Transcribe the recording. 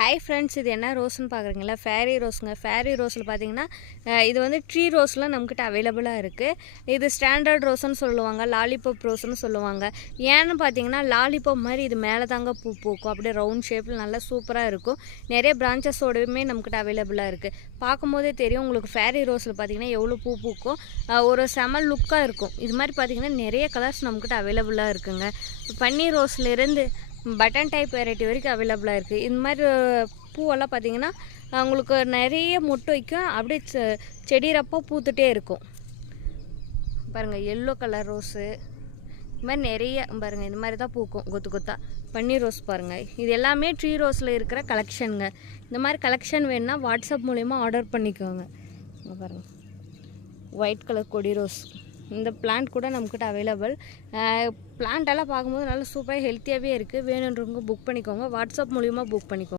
Hi friends, இது என்ன ரோஸ்ன்னு பார்க்குறீங்களா? ஃபேரி ரோஸுங்க. ஃபேரி ரோஸில் பார்த்தீங்கன்னா இது வந்து ட்ரீ ரோஸில் நம்மக்கிட்ட அவைலபிளாக இருக்குது. இது ஸ்டாண்டர்ட் ரோஸ்ன்னு சொல்லுவாங்க, லாலிபாப் ரோஸ்ன்னு சொல்லுவாங்க. ஏன்னு பார்த்தீங்கன்னா லாலிபாப் மாதிரி இது மேலே தாங்க பூ பூக்கும், அப்படியே ரவுண்ட் ஷேப்பில் நல்லா சூப்பராக இருக்கும். நிறைய பிரான்ச்சஸோடையுமே நம்மக்கிட்ட அவைலபிளாக இருக்குது. பார்க்கும்போதே தெரியும் உங்களுக்கு ஃபேரி ரோஸில் பார்த்தீங்கன்னா எவ்வளோ பூ பூக்கும், ஒரு செம லுக்காக இருக்கும். இது மாதிரி பார்த்தீங்கன்னா நிறைய கலர்ஸ் நம்மக்கிட்ட அவைலபிளாக இருக்குங்க. பன்னீர் ரோஸ்லேருந்து பட்டன் டைப் வெரைட்டி வரைக்கும் அவைலபிளாக இருக்குது. இந்த மாதிரி பூவெல்லாம் பார்த்திங்கன்னா உங்களுக்கு நிறைய மொட்டு வைக்கும், அப்படியே செடிரப்போ பூத்துட்டே இருக்கும். பாருங்கள், எல்லோ கலர் ரோஸு இது மாதிரி நிறைய பாருங்கள், இந்த மாதிரி தான் பூக்கும் கொத்து கொத்தா. பன்னீர் ரோஸ் பாருங்கள், இது எல்லாமே ட்ரீ ரோஸில் இருக்கிற கலெக்ஷனுங்க. இந்த மாதிரி கலெக்ஷன் வேணுன்னா வாட்ஸ்அப் மூலிமா ஆர்டர் பண்ணிக்கோங்க. பாருங்கள், ஒயிட் கலர் கொடி ரோஸ். இந்த பிளான்ட் கூட நம்மக்கிட்ட அவைலபிள். பிளான்ட்டெல்லாம் பார்க்கும்போது நல்லா சூப்பராக ஹெல்த்தியாகவே இருக்குது. வேணுன்றவங்க புக் பண்ணிக்கோங்க, வாட்ஸ்அப் மூலிமா புக் பண்ணிக்கோங்க.